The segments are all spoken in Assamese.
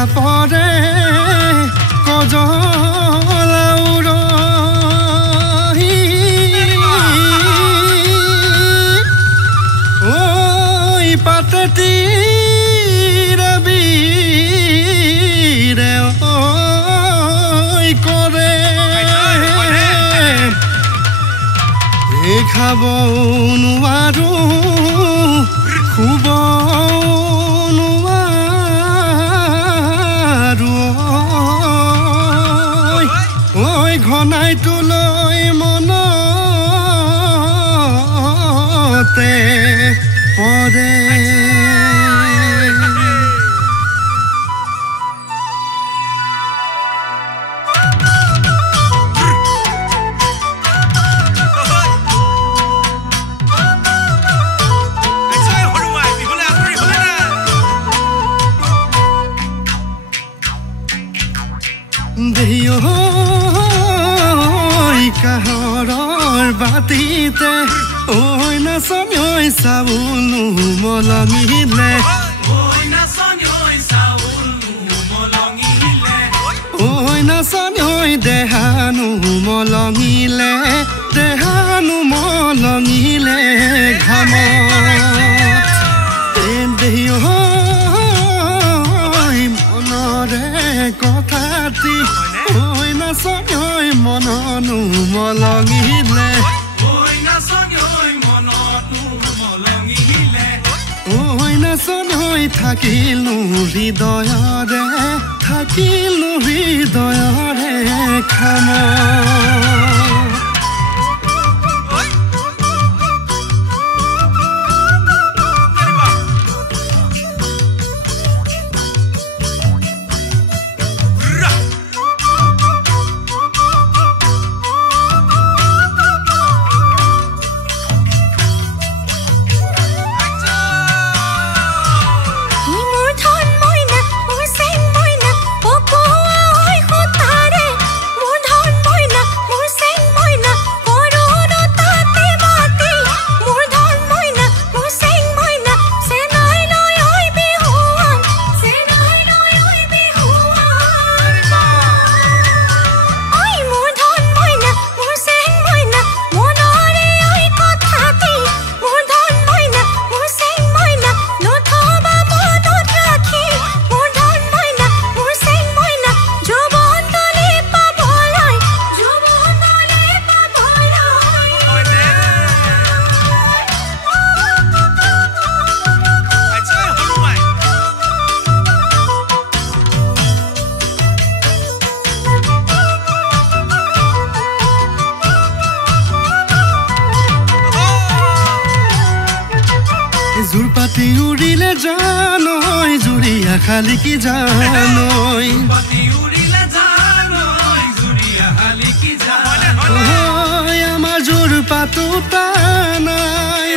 দেখা পৰে কজলাউৰ ঐ পাতেতি ৰবিৰে ঐ কৰে দেখাব নোৱাৰো খুব ঘনাই তোলৈ মনতে পৰে কাহৰৰ বাতিতে ঐ নাচনি ঐ চাউলু মলঙিলে ঐ নাচনি ঐ দেহানু মলঙিলে ঘামত মনৰে কথাটি ঐ নাচনি ঐ মননু মলঙিলে ঐ নাচনি ঐ থাকিলো হৃদয়ৰে খাম জুৰপাতি উৰিলে জানৈ জুৰিয়া খালি কি জানৈ আমাৰ জুৰপাতো টানাই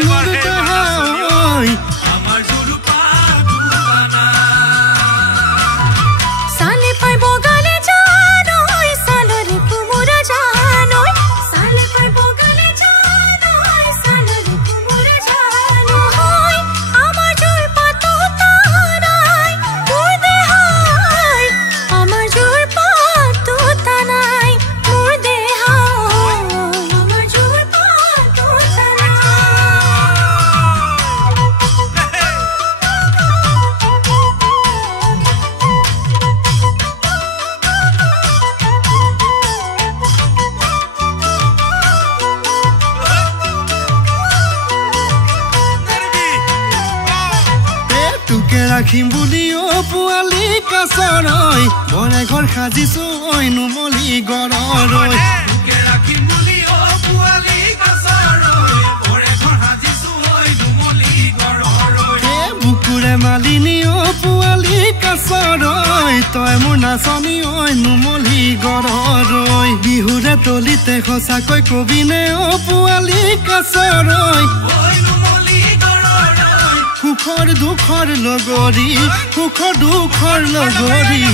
ৰাখিম বুলি পোৱালি কাছৰৈ বৰে ঘৰ সাজিছো ঐ নুমলি গড়ৰৈ বুকুৰে মালিনী পোৱালি কাছৰৈ তই মোৰ নাচনি ঐ নুমলি গড়ৰৈ বিহুৰে তলিতে সঁচাকৈ কবিনে পোৱালি কাছৰৈ সুখৰ দুখৰ লগৰী সুখৰ দুখৰ লগৰী